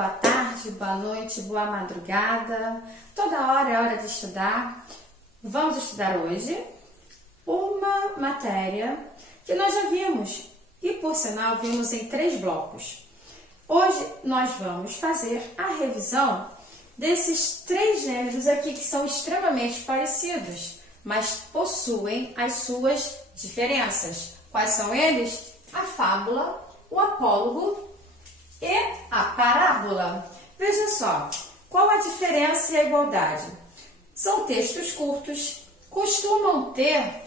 boa tarde, boa noite, boa madrugada. Toda hora é hora de estudar. Vamos estudar hoje uma matéria que nós já vimos e, por sinal, vimos em 3 blocos. Hoje nós vamos fazer a revisão desses 3 gêneros aqui que são extremamente parecidos, mas possuem as suas diferenças. Quais são eles? A fábula, o apólogo e a parábola. Veja só, qual a diferença e a igualdade? São textos curtos, costumam ter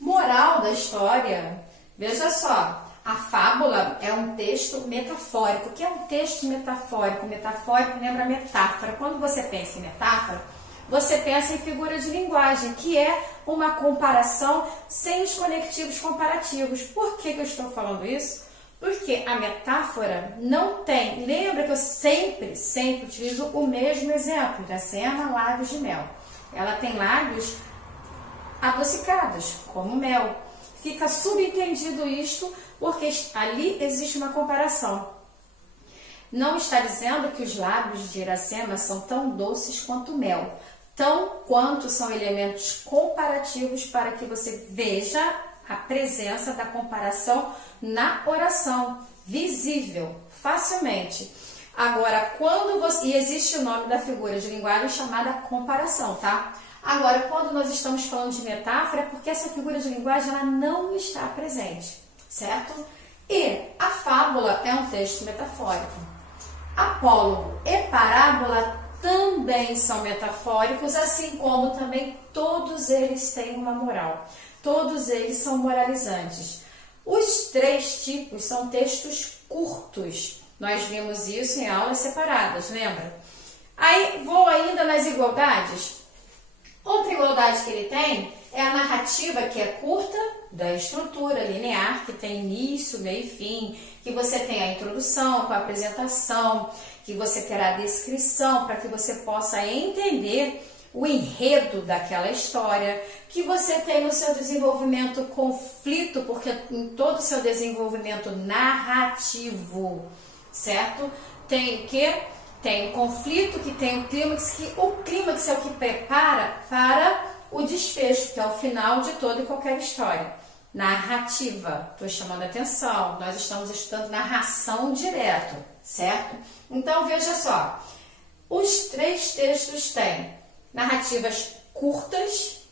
moral da história. Veja só, a fábula é um texto metafórico. O que é um texto metafórico? Metafórico lembra metáfora. Quando você pensa em metáfora, você pensa em figura de linguagem, que é uma comparação sem os conectivos comparativos. Por que eu estou falando isso? Porque a metáfora não tem... Lembra que eu sempre utilizo o mesmo exemplo. Iracema, lábios de mel. Ela tem lábios adocicados, como mel. Fica subentendido isto porque ali existe uma comparação. Não está dizendo que os lábios de Iracema são tão doces quanto mel. Tão quanto são elementos comparativos para que você veja a presença da comparação na oração, visível, facilmente. Agora, quando você... E existe o nome da figura de linguagem chamada comparação, tá? Agora, quando nós estamos falando de metáfora, é porque essa figura de linguagem ela não está presente, certo? E a fábula é um texto metafórico. Apólogo e parábola também são metafóricos, assim como também todos eles têm uma moral. Todos eles são moralizantes. Os 3 tipos são textos curtos. Nós vimos isso em aulas separadas, lembra? Aí vou ainda nas igualdades. Outra igualdade que ele tem é a narrativa, que é curta, da estrutura linear, que tem início, meio e fim, que você tem a introdução com a apresentação, que você terá a descrição para que você possa entender o enredo daquela história, que você tem no seu desenvolvimento conflito, porque em todo o seu desenvolvimento narrativo, certo? Tem o quê? Tem o conflito, que tem o clímax é o que prepara para o desfecho, que é o final de toda e qualquer história. Narrativa, estou chamando a atenção, nós estamos estudando narração direto, certo? Então, veja só, os 3 textos têm narrativas curtas,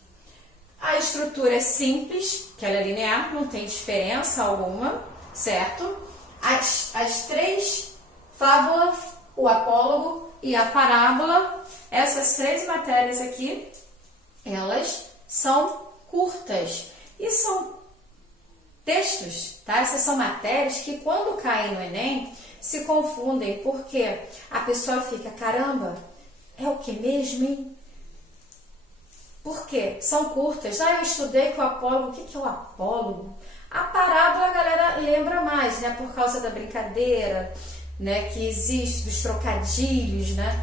a estrutura é simples, que ela é linear, não tem diferença alguma, certo? As 3 fábulas, o apólogo e a parábola, essas 3 matérias aqui, elas são curtas e são textos, tá? Essas são matérias que quando caem no Enem se confundem, porque a pessoa fica, caramba, é o que mesmo, hein? Por quê? São curtas. Eu estudei com o apólogo. O que é o apólogo? A parábola a galera lembra mais, né? Por causa da brincadeira, né? Que existe, dos trocadilhos, né?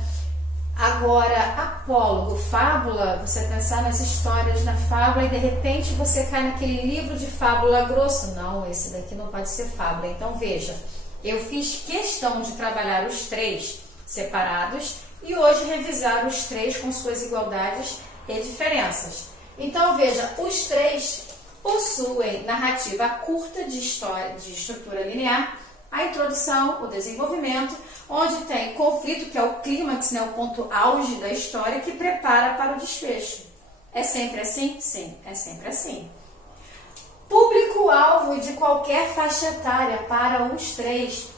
Agora, apólogo, fábula, você pensar nas histórias na fábula e de repente você cai naquele livro de fábula grosso. Não, esse daqui não pode ser fábula. Então, veja, eu fiz questão de trabalhar os 3 separados e hoje revisar os 3 com suas igualdades e diferenças. Então, veja, os 3 possuem narrativa curta de história, de estrutura linear, a introdução, o desenvolvimento, onde tem conflito, que é o clímax, né, o ponto auge da história, que prepara para o desfecho. É sempre assim? Sim, é sempre assim. Público-alvo de qualquer faixa etária para os 3.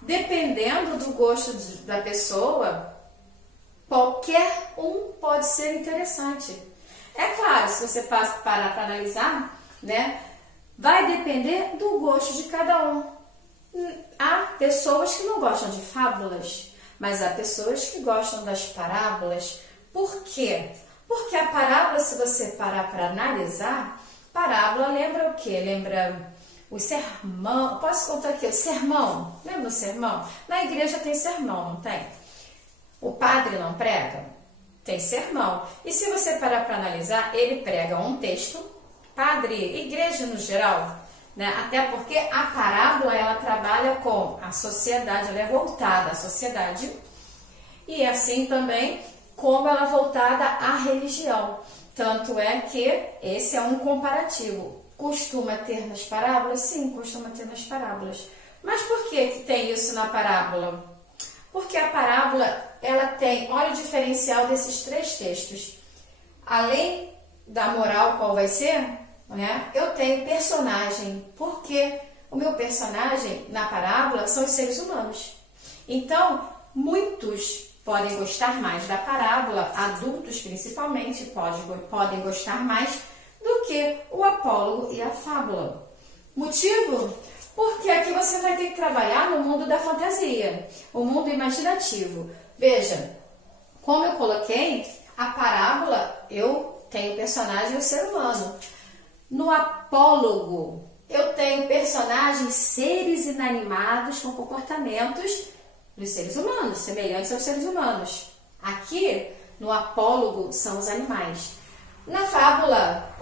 Dependendo do gosto da pessoa, qualquer um pode ser interessante. É claro, se você parar para analisar, né, vai depender do gosto de cada um. Há pessoas que não gostam de fábulas, mas há pessoas que gostam das parábolas. Por quê? Porque a parábola, se você parar para analisar, parábola lembra o quê? Lembra o sermão. Posso contar aqui? O sermão. Lembra o sermão? Na igreja tem sermão, não tem? O padre não prega? Tem sermão. E se você parar para analisar, ele prega um texto, padre, igreja no geral, né? Até porque a parábola, ela trabalha com a sociedade, ela é voltada à sociedade, e assim também como ela é voltada à religião. Tanto é que esse é um comparativo. Costuma ter nas parábolas? Sim, costuma ter nas parábolas. Mas por que tem isso na parábola? Porque a parábola, ela tem, olha o diferencial desses três textos. Além da moral, qual vai ser, né? Eu tenho personagem, porque o meu personagem na parábola são os seres humanos. Então, muitos podem gostar mais da parábola, adultos principalmente podem gostar mais do que o apólogo e a fábula. Motivo? Porque aqui você vai ter que trabalhar no mundo da fantasia, o mundo imaginativo. Veja, como eu coloquei, a parábola, eu tenho personagem o ser humano. No apólogo, eu tenho personagens, seres inanimados com comportamentos dos seres humanos, semelhantes aos seres humanos. Aqui, no apólogo, são os animais. Na fábula,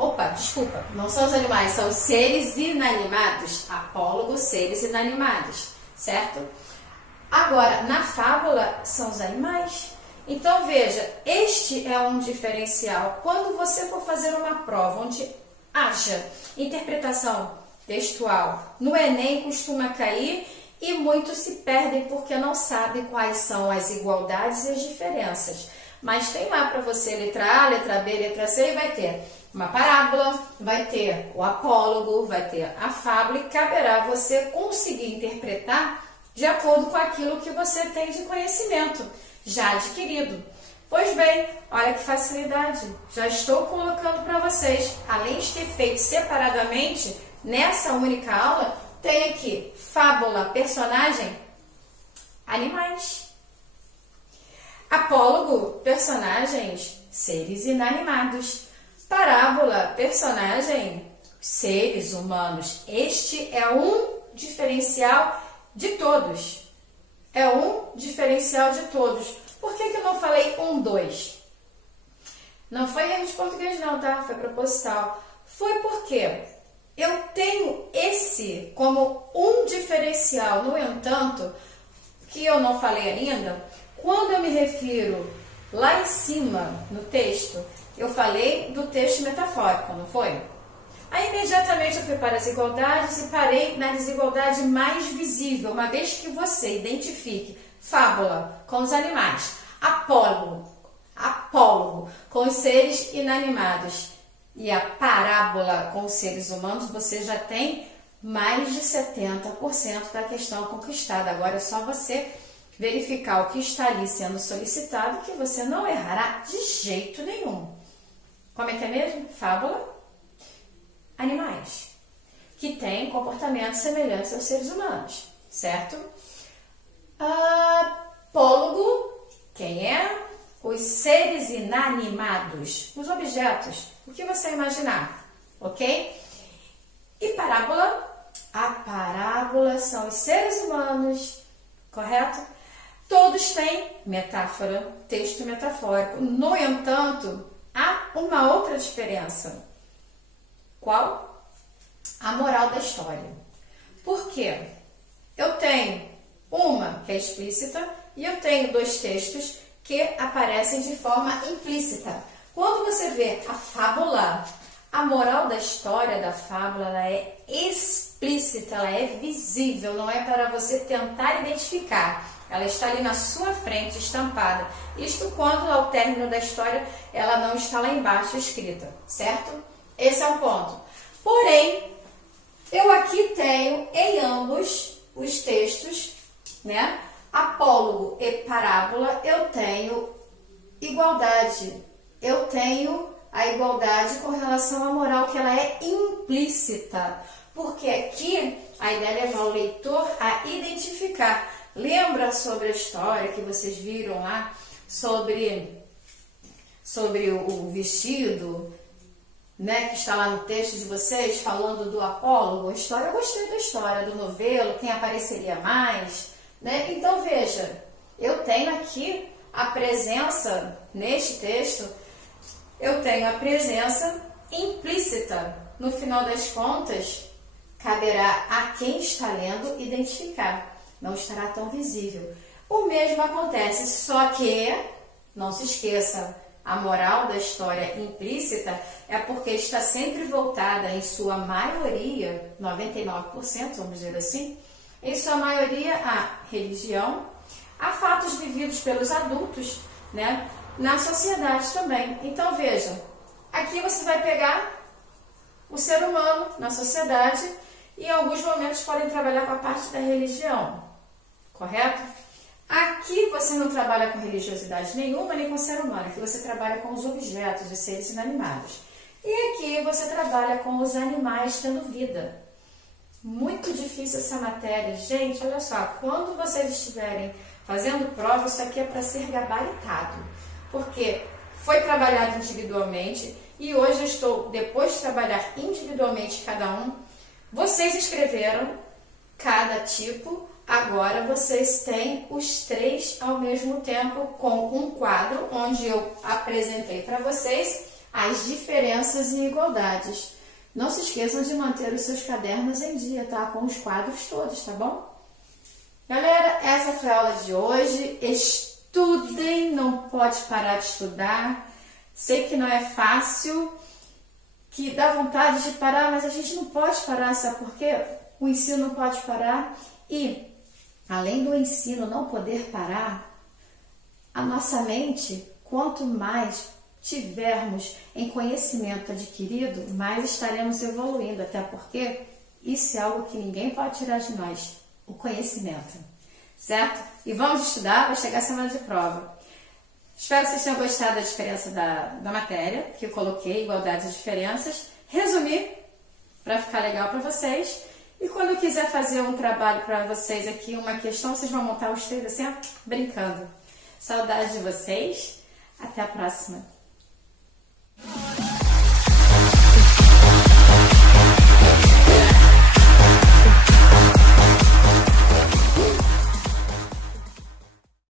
não são os animais, são os seres inanimados. Apólogo, seres inanimados, certo? Agora, na fábula, são os animais. Então, veja, este é um diferencial. Quando você for fazer uma prova onde haja interpretação textual, no Enem costuma cair e muitos se perdem porque não sabem quais são as igualdades e as diferenças. Mas tem lá para você letra A, letra B, letra C, e vai ter uma parábola, vai ter o apólogo, vai ter a fábula, e caberá você conseguir interpretar de acordo com aquilo que você tem de conhecimento já adquirido. Pois bem, olha que facilidade, já estou colocando para vocês, além de ter feito separadamente, nessa única aula, tem aqui fábula, personagem, animais. Apólogo, personagens, seres inanimados. Parábola, personagem, seres humanos. Este é um diferencial de todos. É um diferencial de todos. Por que eu não falei 1, 2? Não foi erro de português não, tá? Foi proposital. Foi porque eu tenho esse como um diferencial. No entanto, que eu não falei ainda, quando eu me refiro lá em cima no texto, eu falei do texto metafórico, não foi? Aí imediatamente eu fui para as igualdades e parei na desigualdade mais visível, uma vez que você identifique fábula com os animais, apólogo com os seres inanimados e a parábola com os seres humanos, você já tem mais de 70% da questão conquistada. Agora é só você verificar o que está ali sendo solicitado, que você não errará de jeito nenhum. Como é que é mesmo? Fábula, animais, que têm comportamentos semelhantes aos seres humanos, certo? Apólogo, quem é? Os seres inanimados, os objetos, o que você imaginar, ok? E parábola? A parábola são os seres humanos, correto? Todos têm metáfora, texto metafórico. No entanto, há uma outra diferença. Qual? A moral da história. Por quê? Eu tenho uma que é explícita e eu tenho dois textos que aparecem de forma implícita. Quando você vê a fábula, a moral da história da fábula, ela é explícita, ela é visível, não é para você tentar identificar. Ela está ali na sua frente, estampada. Isto quando, ao término da história, ela não está lá embaixo escrita, certo? Esse é um ponto. Porém, eu aqui tenho em ambos os textos, né? Apólogo e parábola, eu tenho igualdade. Eu tenho a igualdade com relação à moral, que ela é implícita. Porque aqui a ideia é levar o leitor a identificar. Lembra sobre a história que vocês viram lá, sobre o vestido, né, que está lá no texto de vocês, falando do apólogo? A história, eu gostei da história, do novelo, quem apareceria mais, né? Então, veja, eu tenho aqui a presença, neste texto, eu tenho a presença implícita. No final das contas, caberá a quem está lendo identificar, não estará tão visível. O mesmo acontece, só que, não se esqueça, a moral da história implícita é porque está sempre voltada, em sua maioria, 99%, vamos dizer assim, em sua maioria a religião, a fatos vividos pelos adultos, né, na sociedade também. Então veja, aqui você vai pegar o ser humano na sociedade e em alguns momentos podem trabalhar com a parte da religião, correto? Aqui você não trabalha com religiosidade nenhuma, nem com o ser humano. Aqui você trabalha com os objetos, os seres inanimados. E aqui você trabalha com os animais tendo vida. Muito difícil essa matéria. Gente, olha só, quando vocês estiverem fazendo prova, isso aqui é para ser gabaritado. Porque foi trabalhado individualmente e hoje eu estou, depois de trabalhar individualmente cada um, vocês escreveram cada tipo. Agora vocês têm os 3 ao mesmo tempo com um quadro onde eu apresentei para vocês as diferenças e igualdades. Não se esqueçam de manter os seus cadernos em dia, tá? Com os quadros todos, tá bom? Galera, essa foi a aula de hoje. Estudem, não pode parar de estudar. Sei que não é fácil, que dá vontade de parar, mas a gente não pode parar, sabe por quê? O ensino não pode parar e além do ensino não poder parar, a nossa mente, quanto mais tivermos em conhecimento adquirido, mais estaremos evoluindo, até porque isso é algo que ninguém pode tirar de nós, o conhecimento, certo? E vamos estudar, vai chegar a semana de prova. Espero que vocês tenham gostado da diferença da matéria, que eu coloquei, igualdades e diferenças. Resumi, para ficar legal para vocês. E quando eu quiser fazer um trabalho para vocês aqui, uma questão, vocês vão montar os 3 assim, ó, brincando. Saudade de vocês. Até a próxima.